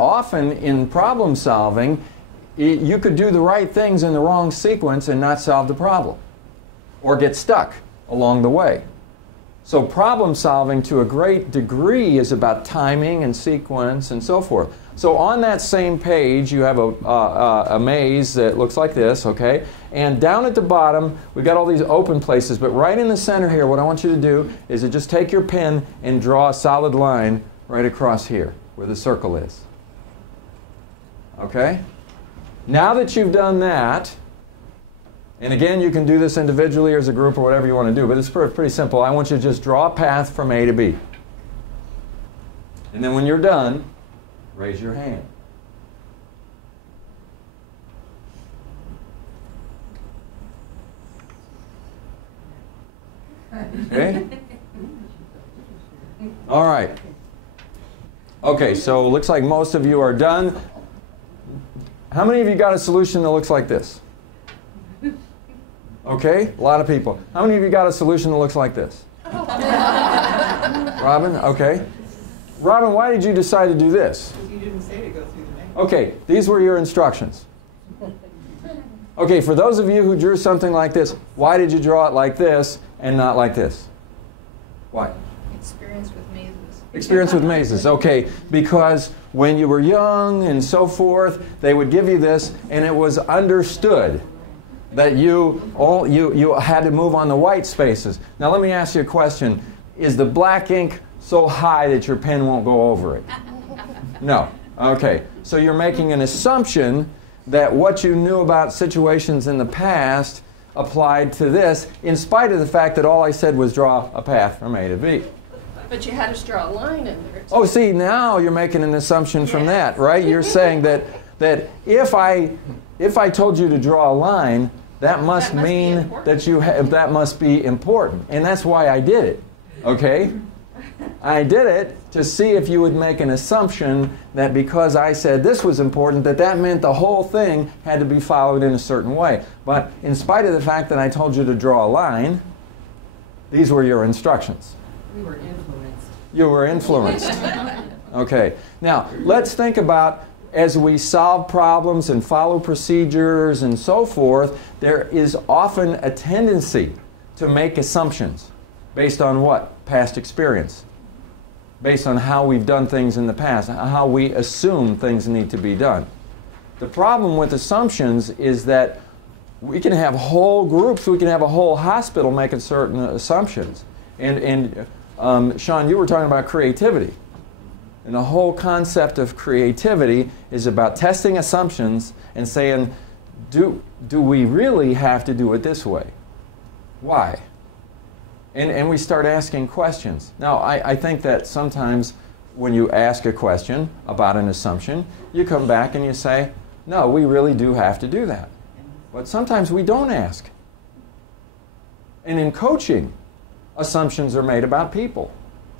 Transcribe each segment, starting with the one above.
Often in problem solving, you could do the right things in the wrong sequence and not solve the problem, or get stuck along the way. So problem solving to a great degree is about timing and sequence and so forth. So on that same page you have a maze that looks like this, okay? And down at the bottom we've got all these open places, but right in the center here what I want you to do is to just take your pen and draw a solid line right across here where the circle is. Okay? Now that you've done that, and again, you can do this individually or as a group or whatever you want to do, but it's pretty simple. I want you to just draw a path from A to B. And then when you're done, raise your hand. Okay? All right. Okay, so it looks like most of you are done. How many of you got a solution that looks like this? Okay, a lot of people. How many of you got a solution that looks like this? Robin? Okay. Robin, why did you decide to do this? Because you didn't say to go through the maze. Okay, these were your instructions. Okay, for those of you who drew something like this, why did you draw it like this and not like this? Why? Experience with mazes. Experience with mazes, okay, because when you were young and so forth, they would give you this and it was understood that you had to move on the white spaces. Now let me ask you a question. Is the black ink so high that your pen won't go over it? No. Okay. So you're making an assumption that what you knew about situations in the past applied to this, in spite of the fact that all I said was draw a path from A to B. But you had to draw a line in there. Oh, see, now you're making an assumption from that, right? You're saying that if I told you to draw a line, that must mean that that must be important. And that's why I did it, okay? I did it to see if you would make an assumption that because I said this was important, that meant the whole thing had to be followed in a certain way. But in spite of the fact that I told you to draw a line, these were your instructions. We were influenced. You were influenced. Okay. Now, let's think about as we solve problems and follow procedures and so forth, there is often a tendency to make assumptions based on what? Past experience. Based on how we've done things in the past, how we assume things need to be done. The problem with assumptions is that we can have whole groups, we can have a whole hospital making certain assumptions. And Sean, you were talking about creativity. And the whole concept of creativity is about testing assumptions and saying, do we really have to do it this way? Why? And we start asking questions. Now, I think that sometimes when you ask a question about an assumption, you come back and you say, no, we really do have to do that. But sometimes we don't ask. And in coaching, assumptions are made about people.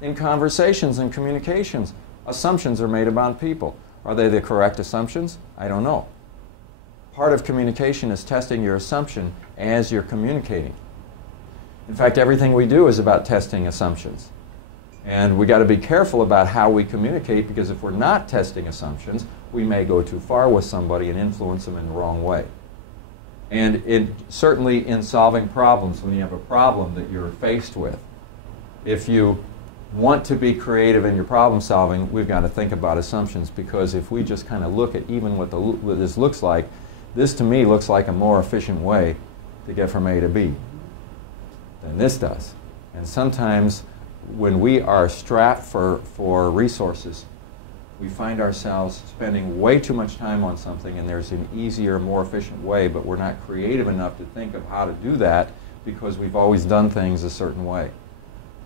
In conversations and communications, assumptions are made about people. Are they the correct assumptions? I don't know. Part of communication is testing your assumption as you're communicating. In fact, everything we do is about testing assumptions. And we got to be careful about how we communicate, because if we're not testing assumptions, we may go too far with somebody and influence them in the wrong way. And certainly in solving problems, when you have a problem that you're faced with, if you want to be creative in your problem solving, we've got to think about assumptions, because if we just kind of look at even what this looks like, this to me looks like a more efficient way to get from A to B than this does. And sometimes when we are strapped for resources, we find ourselves spending way too much time on something, and there's an easier, more efficient way, but we're not creative enough to think of how to do that because we've always done things a certain way.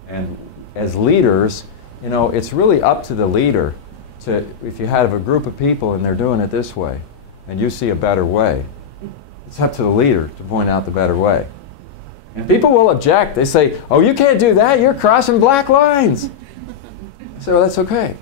And as leaders, you know, it's really up to the leader to, if you have a group of people and they're doing it this way, and you see a better way, it's up to the leader to point out the better way. And people will object. They say, oh, you can't do that, you're crossing black lines. I say, well, that's okay.